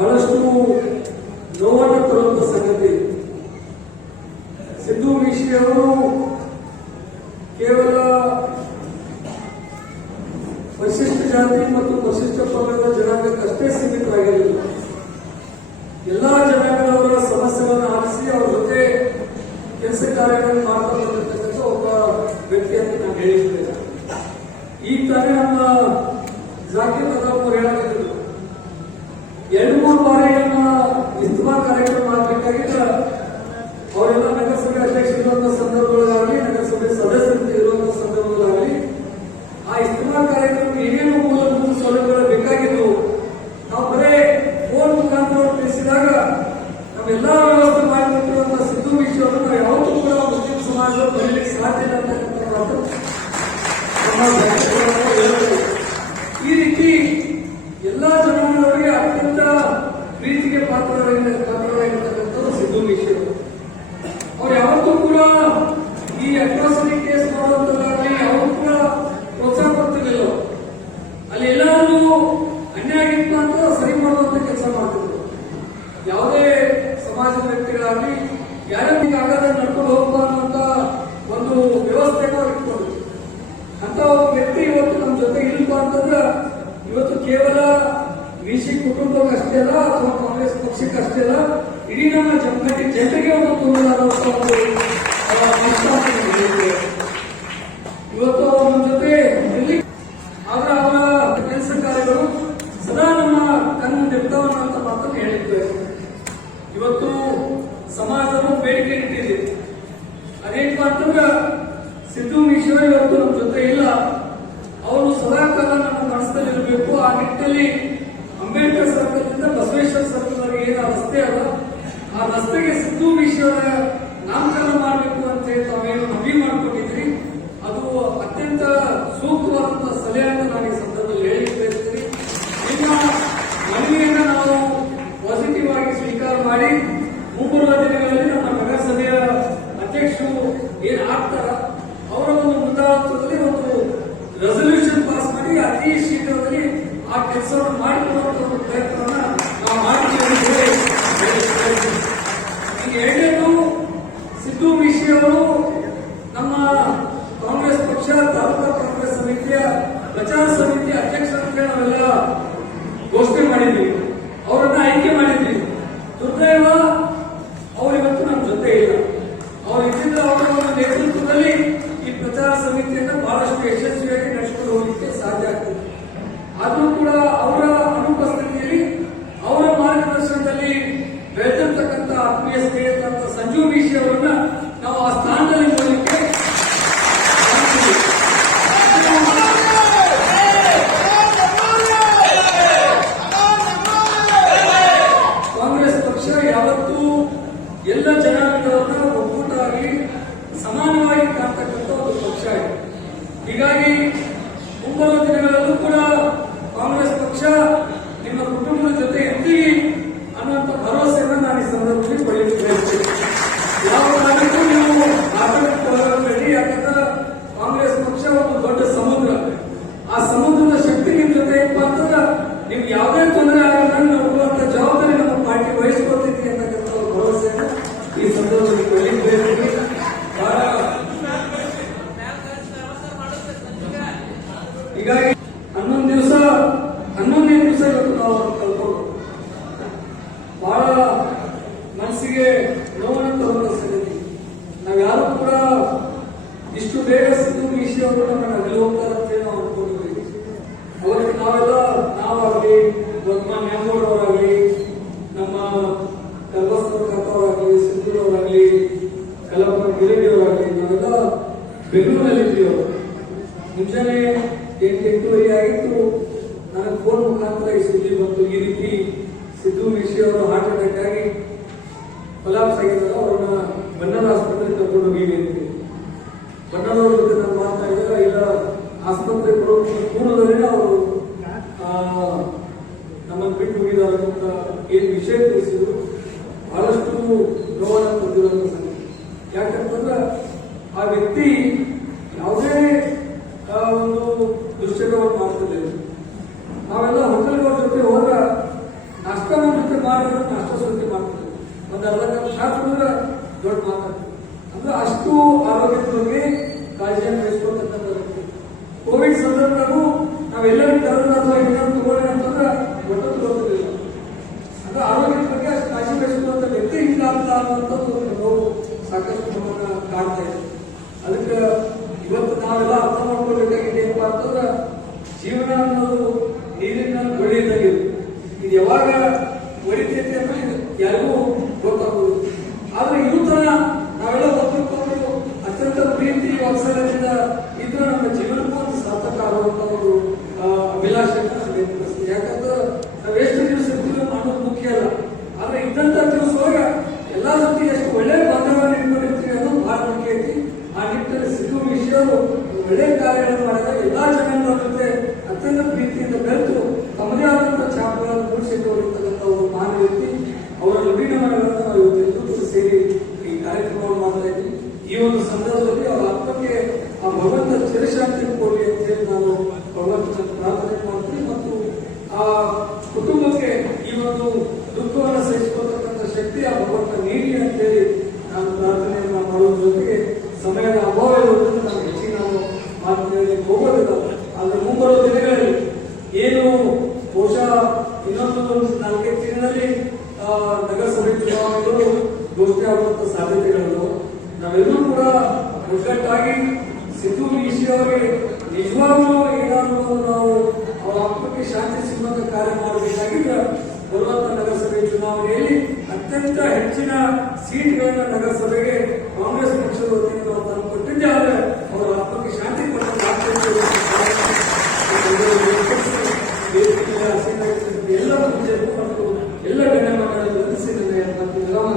ಬಹಳಷ್ಟು ನೋವನ್ನು ತರುವಂತ ಸಂಗತಿ. ಸಿದ್ದು ವಿಷಿ ಅವರು ಕೇವಲ ಪರಿಶಿಷ್ಟ ಜಾತಿ ಮತ್ತು ಪರಿಶಿಷ್ಟ ಪಂಗಡದ ಜನಾಂಗಕ್ಕಷ್ಟೇ ಸೀಮಿತವಾಗಿರಲಿಲ್ಲ. ಎಲ್ಲಾ ಜನಾಂಗದವರ ಸಮಸ್ಯೆಗಳನ್ನು ಆಲಿಸಿ ಅವರ ಜೊತೆ ಕೆಲಸ ಕಾರ್ಯಗಳನ್ನು ಮಾಡ್ತಾ ಬಂದಿರತಕ್ಕಂಥ ಒಬ್ಬ ವ್ಯಕ್ತಿ ಅಂತ ನಾನು ಹೇಳಿದ್ದೇನೆ. ಈಗ ತಾನೇ ನಮ್ಮ ಜಾಕೀರ್ ಅದಾಬ್ ಅವರು ಹೇಳಾಗಿದ್ರು, 2-3 ಬಾರಿ ನಮ್ಮ ಇಸ್ತಿಮಾ ಕಾರ್ಯಕ್ರಮ ಮಾಡಬೇಕಾಗಿದ್ದ ಅವರೆಲ್ಲ ನಗರಸಭೆ ಅಧ್ಯಕ್ಷರಿರುವಂತಹ ಸಂದರ್ಭಗಳಾಗಲಿ, ನಗರಸಭೆ ಸದಸ್ಯರು ಇರುವಂತಹ ಸಂದರ್ಭಗಳಾಗಲಿ, ಆ ಇಸ್ತಿಮಾ ಕಾರ್ಯಕ್ರಮ ಏನೇನು ಮೂಲಭೂತ ಸೌಲಭ್ಯಗಳು ಬೇಕಾಗಿದ್ದು ನಾವು ಬರೇ ಫೋನ್ ಮುಖಾಂತರ ತಿಳಿಸಿದಾಗ ನಾವೆಲ್ಲಾ ವ್ಯವಸ್ಥೆ ಮಾಡಿಕೊಟ್ಟಿರುವಂತಹ ಸಿದ್ದು ವಿಷಯವನ್ನು ನಾವು ಯಾವತ್ತೂ ಕೂಡ ಮುಸ್ಲಿಂ ಸಮಾಜದಲ್ಲಿ ಬರಲಿಕ್ಕೆ ಸಾಧ್ಯ ಇಲ್ಲ ಅಂತಕ್ಕಂಥ ಈ ರೀತಿ ಎಲ್ಲಾ ಜನಾಂಗದವರಿಗೆ ಅತ್ಯಂತ ಪ್ರೀತಿಗೆ ಪಾತ್ರರಾಗಿರ್ತಕ್ಕಂಥದ್ದು ಸಿದ್ದು ವಿಷಯ. ಅವ್ರು ಯಾವತ್ತೂ ಕೂಡ ಈ ಅಟ್ರಾಸಿಟಿ ಕೇಸ್ ಮಾಡುವಂತದ್ದಾಗಲಿ ಯಾವತ್ತೂ ಕೂಡ ಪ್ರೋತ್ಸಾಹ ಕೊಡ್ತಿರ್ಲಿಲ್ಲ. ಅಲ್ಲಿ ಎಲ್ಲಾದ್ರೂ ಅನ್ಯಾಯ ಆಗಿತ್ತು ಅಂತ ಸರಿ ಮಾಡುವಂತ ಕೆಲಸ ಮಾಡ್ತಿದ್ರು. ಯಾವುದೇ ಸಮಾಜದ ವ್ಯಕ್ತಿಗಳಾಗಲಿ ಯಾರಿಗೆ ಆಗದ ನಡ್ಕೊಂಡು ಹೋಗ್ಬಾ ಅನ್ನುವಂತ ಒಂದು ವ್ಯವಸ್ಥೆನ ಅವ್ರು ಇಟ್ಕೊಂಡು ಅಂತ ವ್ಯಕ್ತಿ ಇವತ್ತು ನಮ್ಮ ಜೊತೆ ಇಲ್ವಾ ಅಂತಂದ್ರೆ ಇವತ್ತು ಕೇವಲ ವಿಸಿ ಕುಟುಂಬಕ್ಕೆ ಅಷ್ಟೇ ಅಲ್ಲ ಅಥವಾ ಕಾಂಗ್ರೆಸ್ ಪಕ್ಷಕ್ಕೆ ಅಷ್ಟೇ ಅಲ್ಲ, ಇಡೀ ನಮ್ಮ ಜನತೆಗೆ ಒಂದು ತುಂಬಲಾದಂತ ಒಂದು ಇವತ್ತು ನಮ್ಮ ಜೊತೆ ಇಲ್ಲಿ ಆದ್ರೆ ಅವರ ಕೆಲಸ ಕಾರ್ಯಗಳು ಸದಾ ನಮ್ಮ ಕಣ್ಣು ನಿರ್ತಾವನ್ನ ಅಂತ ಮಾತನ್ನು ಹೇಳಿದ್ದೇವೆ. ಇವತ್ತು ಸಮಾಜವು ಬೇಡಿಕೆ ಇಟ್ಟಿದೆ. ಅದೇನಪ್ಪ ಅಂತಂದ್ರೆ ಸಿದ್ದು ವಿಷಯ ಇವತ್ತು ನಮ್ಮ ಜೊತೆ ಇಲ್ಲ, ಅವರು ಸದಾಕಾಲ ನಮ್ಮ ಮನಸ್ಸಲ್ಲಿರಬೇಕು. ಆ ನಿಟ್ಟಿನಲ್ಲಿ ಅಂಬೇಡ್ಕರ್ ಸರ್ಕಲ್ನಿಂದ ಬಸವೇಶ್ವರ ಸರ್ಕಲ್ವರೆಗೆ ಏನು ರಸ್ತೆ ಅಲ್ಲ, ಆ ರಸ್ತೆಗೆ ಸಿದ್ದು ವಿಷಯದ ನಾಮಕರಣ ಮಾಡಬೇಕು ಅಂತ ಹೇಳಿ ತಾವೇನು ಮನವಿ ಮಾಡಿಕೊಂಡಿದ್ರಿ, ಅದು ಅತ್ಯಂತ ಸೂಕ್ತವಾದಂತಹ ಸಲಹೆ ಅಂತ ನಾನು ಈ ಸಂದರ್ಭದಲ್ಲಿ ಹೇಳಿ ಬಯಸ್ತೀನಿ. ನಿಮ್ಮ ಮನವಿಯನ್ನು ನಾವು ಪಾಸಿಟಿವ್ ಆಗಿ ಸ್ವೀಕಾರ ಮಾಡಿ ಮುಂಬರುವ ದಿನಗಳಲ್ಲಿ ನಮ್ಮ ನಗರಸಭೆಯ ಅಧ್ಯಕ್ಷರು ಏನ್ ಆಗ್ತಾರ ಅವರ ಒಂದು ಮುಂದಾಳತ್ವದಲ್ಲಿ ಒಂದು ರೆಸಲ್ಯೂಷನ್ ಪಾಸ್ ಮಾಡಿ ಅತಿ ಶೀಘ್ರದಲ್ಲಿ ಆ ಕೆಲಸವನ್ನು ಮಾಡಿಕೊಳ್ಳುವಂತ ಒಂದು ಪ್ರಯತ್ನವನ್ನ ನಾವು ಮಾಡಿದ್ದೇವೆ. ಈಗ ಎರಡನೇದು, ಸಿದ್ದು ವಿಷಯವರು ನಮ್ಮ ಕಾಂಗ್ರೆಸ್ ಪಕ್ಷ ತಾಲೂಕಾ ಕಾಂಗ್ರೆಸ್ ಸಮಿತಿಯ ಪ್ರಚಾರ ಸಮಿತಿಯ ಅಧ್ಯಕ್ಷರಂತ ನಾವೆಲ್ಲ ಘೋಷಣೆ ಮಾಡಿದ್ವಿ, ಅವರನ್ನ ಆಯ್ಕೆ ಮಾಡಿದ್ವಿ. ದುರ್ದೈವ ಅವರಿವತ್ತು ನಮ್ಮ ಜೊತೆ ಇಲ್ಲ. ಅವರು ಇದ್ದಿದ್ದ ಅವರ ಒಂದು ನೇತೃತ್ವದಲ್ಲಿ ಈ ಪ್ರಚಾರ ಸಮಿತಿಯನ್ನು ಬಹಳಷ್ಟು ಯಶಸ್ವಿಯಾಗಿ ನಡೆಸಿಕೊಂಡು ಹೋಗಲಿಕ್ಕೆ ಸಾಧ್ಯ ಆಗ್ತದೆ. ಆದರೂ ಕೂಡ ಅವರ ಅನುಪಸ್ಥಿತಿಯಲ್ಲಿ ಅವರ ಮಾರ್ಗದರ್ಶನದಲ್ಲಿ ಬೆಳೆದಿರ್ತಕ್ಕಂಥ ಆತ್ಮೀಯ ಸ್ನೇಹಿತರಂತ ಸಂಜು ವಿಷಿ ಅವರನ್ನ ನಾವು ಆ ಸ್ಥಾನದಲ್ಲಿ ನೋಡಲಿಕ್ಕೆ ಕಾಂಗ್ರೆಸ್ ಪಕ್ಷ ಯಾವತ್ತೂ ಎಲ್ಲ ಜನಾಂಗದವರನ್ನ ಒಕ್ಕೂಟಾಗಿ ಸಮಾನವಾಗಿ ಕಾಣ್ತಕ್ಕಂಥ ಒಂದು ಪಕ್ಷ ಇದೆ. ಹೀಗಾಗಿ ಮುಂಬರುವ ದಿನಗಳಲ್ಲೂ ಕೂಡ ಕಾಂಗ್ರೆಸ್ ಪಕ್ಷ ನಿಮ್ಮ ಕುಟುಂಬದ ಜೊತೆ ಇರ್ತೀವಿ ಅನ್ನುವಂಥ ಭರವಸೆಯನ್ನು ನಾನು ಈ ಸಂದರ್ಭದಲ್ಲಿ ಪಡೆಯಲಿಕ್ಕೆ ಬಯಸ್ತೇನೆ. ಯಾವ ಕಾರಣಕ್ಕೂ ನೀವು ಆತಂಕಗೊಳ್ಳಬೇಡಿ. ಯಾಕಂದ್ರೆ ಕಾಂಗ್ರೆಸ್ ಪಕ್ಷ ಒಂದು ದೊಡ್ಡ ಸಮುದ್ರ. ಆ ಸಮುದ್ರದ ಶಕ್ತಿ ನಿಮ್ ಜೊತೆ ಇಪ್ಪ ಅಂತಂದ್ರೆ ನಿಮ್ಗೆ ಯಾವುದೇ ತೊಂದರೆ ಆಗಲ್ಲ ನೋಡುವಂತ ಜವಾಬ್ದಾರಿ ನಮ್ಮ ಪಾರ್ಟಿ ವಹಿಸ್ಕೊಳ್ತೈತಿ ಅಂತಕ್ಕಂಥ ಒಂದು ಭರವಸೆಯನ್ನು ಈ ಸಂದರ್ಭದಲ್ಲಿ ಪಡೆಯಲಿಕ್ಕೆ ಬಯಸ್ತೀನಿ. ಹೀಗಾಗಿ 11ನೇ ದಿವಸ ಇವತ್ತು ನಾವು ಕಲ್ಕೊಂಡು ಬಹಳ ಮನಸ್ಸಿಗೆ ನೋವನ್ನು ತರುವಂತ ಸಂಗತಿ. ನಾವ್ಯಾರು ಕೂಡ ಇಷ್ಟು ಬೇಗ ಸಿದ್ದು ವಿಷಯವರು ನಮ್ಮನ್ನು ಅಗಲಿ ಹೋಗ್ತಾರೆ ಅಂತ ಹೇಳಿ ನಾವು ಅನ್ಕೊಂಡಿದ್ವಿ. ಅವರಿಗೆ ನಾವಾಗಲಿ ಗೌತಮ ನ್ಯಾಮಗೌಡ ಅವರಾಗಲಿ, ನಮ್ಮ ಕಲ್ಬಾಸ್ಕರ್ ಅವರಾಗಲಿ, ಸಿದ್ದೂರವರಾಗಲಿ, ಕಲಪುರ ಗಿರಿಡಿ ಅವರಾಗಲಿ, ನಾವೆಲ್ಲ ಬೆಂಗಳೂರಿನಲ್ಲಿದ್ವಿ. ಅವರು ಮುಂಜಾನೆ 8:30 ಆಗಿತ್ತು. ನನಗೆ ಫೋನ್ ಮುಖಾಂತರ ಈ ಸುದ್ದಿ ಬಂತು, ಈ ರೀತಿ ಸಿದ್ದು ವಿಷಯ ಅವರು ಹಾರ್ಟ್ ಅಟ್ಯಾಕ್ ಆಗಿ ಕೊಲಾಪ್ಸ್ ಆಗಿದ್ದಾರೆ, ಅವರನ್ನ ಬಣ್ಣದ ಆಸ್ಪತ್ರೆಗೆ ಕರ್ಕೊಂಡು ಹೋಗಿವಿ ಅಂತ. ಬಣ್ಣದವ್ರ ಜೊತೆ ನಾನು ಮಾತಾಡಿದಾಗ ಇಲ್ಲ ಆಸ್ಪತ್ರೆ ಪೂರ್ವದಲ್ಲೇ ಅವರು ನಮ್ಮನ್ನು ಬಿಟ್ಟು ಹೋಗಿದ್ದಾರೆ ಅಂತ ಏನ್ ವಿಷಯ ತಿಳಿಸಿದ್ರು. ಬಹಳಷ್ಟು ನೋವನ್ನು ತಂದಿರುವಂತ ಸಂಗತಿ. ಯಾಕಂತಂದ್ರೆ ಆ ವ್ಯಕ್ತಿ ಯಾವುದೇ ಒಂದು ದುಶ್ಚರ್ಯವನ್ನು ಮಾಡ್ತಿರ್ಲಿಲ್ಲ. ನಾವೆಲ್ಲ ಹೋಟೆಲ್ಗಳ ಜೊತೆ ಹೋದ್ರೆ ನಾಷ್ಟ ಜೀವನ ಅನ್ನೋದು ನೀರಿನ ಹೊಳೆಯಿದ್ದಾಗಿದೆ. ಇದು ಯಾವಾಗ ಹೊಡಿತೈತೆ ಅನ್ನೋದು ಯಾರಿಗೂ ಗೊತ್ತಾಗುವುದು. ಆದ್ರೆ ಇವತ್ತರ ನಾವೆಲ್ಲ ಒಪ್ಪಿಕೊಂಡು ಅತ್ಯಂತ ಪ್ರೀತಿ ವಾತ್ಸಲ್ಯದಿಂದ ಇದ್ರೆ ನಮ್ಮ ಜೀವನಕ್ಕೂ ಒಂದು ಸಾರ್ಥಕ ಆಗುವಂತ ಒಂದು ಅಭಿಲಾಷೆಯನ್ನು ನಾನು ವ್ಯಕ್ತಪಡಿಸ್ತೀನಿ. ಯಾಕಂದ್ರೆ ನಾವು ಎಷ್ಟು ದಿವಸ ಇರ್ತೀವಿ ಅನ್ನೋದು ಮುಖ್ಯ ಅಲ್ಲ, ಆದ್ರೆ ಇದ್ದಂತ ದಿವಸವಾಗ ಎಲ್ಲಾ ಜೊತೆ ಎಷ್ಟು ಒಳ್ಳೆ ಬಾಂಧವ್ಯ ಇಟ್ಕೊಂಡಿರ್ತೀವಿ ಅನ್ನೋದು ಬಹಳ ಮುಖ್ಯ ಐತಿ. ಆ ನಿಟ್ಟಿನಲ್ಲಿ ಸಿದ್ದು ವಿಷಯರು ಒಳ್ಳೆ ಕಾರ್ಯಗಳನ್ನು ಮಾಡಿದಾಗ ಎಲ್ಲಾ ಜನರ ಜೊತೆ ಅತ್ಯಂತ ಪ್ರೀತಿಯಿಂದ ಬೆರೆತು ತಮ್ಮದೇ ಆದಂತಹ ಛಾಪಗಳನ್ನು ಮೂಡಿಸಿಕೊಂಡಿರ್ತಕ್ಕಂಥ ಒಂದು ಮಹಾನ್ ವ್ಯಕ್ತಿ. ಅವರ ಅಭಿನಯಗಳನ್ನು ನಾವು ಇವತ್ತೆಲ್ಲರೂ ಸೇರಿ ಈ ಕಾರ್ಯಕ್ರಮವನ್ನು ಮಾಡ್ತಾ ಇದ್ದೀವಿ. ಈ ಒಂದು ಸಂದರ್ಭದಲ್ಲಿ ಅವರ ಆತ್ಮಕ್ಕೆ ಆ ಭಗವಂತ ಚಿರಶಾಂತಿ ಕೊಡಲಿ ಅಂತ ಹೇಳಿ ನಾನು ಭಗವಂತನ ಪ್ರಾರ್ಥನೆ ಮಾಡ್ತೀನಿ. ಮತ್ತು ಆ ಕುಟುಂಬಕ್ಕೆ ಈ ಒಂದು ದುಃಖವನ್ನು ಸಹಿಸಿಕೊಳ್ತಕ್ಕಂಥ ಶಕ್ತಿ ಆ ಭಗವಂತ ನೀಡಿ ಅಂತ ಹೇಳಿ ನಾನು ಪ್ರಾರ್ಥನೆಯನ್ನು ಮಾಡುವ ಜೊತೆಗೆ ಸಮಯದ ಅಭಾವ ಇರುವುದರಿಂದ ನಾನು ಹೆಚ್ಚಿಗೆ ನಾನು ಮಾತನಾಡಲಿಕ್ಕೆ ಹೋಗೋದಿಲ್ಲ. ಆದ್ರೆ ಮುಂಬರುವ ದಿನಗಳಲ್ಲಿ ಏನು ಬಹುಶಃ ಇನ್ನೊಂದು 4 ತಿಂಗಳಲ್ಲಿ ನಗರಸಭೆ ಚುನಾವಣೆಗಳು ಘೋಷಣೆ ಆಗುವಂತ ಸಾಧ್ಯತೆಗಳು ನಾವೆಲ್ಲರೂ ಕೂಡ ಒಗ್ಗಟ್ಟಾಗಿ ಸಿದ್ದು ವಿಷಯ ಅವರಿಗೆ ನಿಜವಾಗ್ಲೂ ಏನಾದರೂ ನಾವು ಅವರ ಆತ್ಮಕ್ಕೆ ಶಾಂತಿ ಸಿಗುವಂತ ಕಾರ್ಯ ಮಾಡಬೇಕಾಗಿದ್ರೆ ಬರುವಂತ ನಗರಸಭೆ ಚುನಾವಣೆಯಲ್ಲಿ ಅತ್ಯಂತ ಹೆಚ್ಚಿನ ಸೀಟ್ಗಳನ್ನ ನಗರಸಭೆಗೆ ಕಾಂಗ್ರೆಸ್ ಪಕ್ಷದ ವತಿಯಿಂದ ನಾವು ತಂದುಕೊಟ್ಟಿದ್ದೆ. ಆದರೆ ಅವರ ಆತ್ಮಕ್ಕೆ ಶಾಂತಿ ಕೊಡುವಂತ ಎಲ್ಲ ಪೂಜೆಗೂ ಮತ್ತು ಎಲ್ಲ ಗಣ್ಯಮಾನ್ಯರಲ್ಲಿ ವಂದಿಸಿ ನನ್ನ ವಿರಾಮ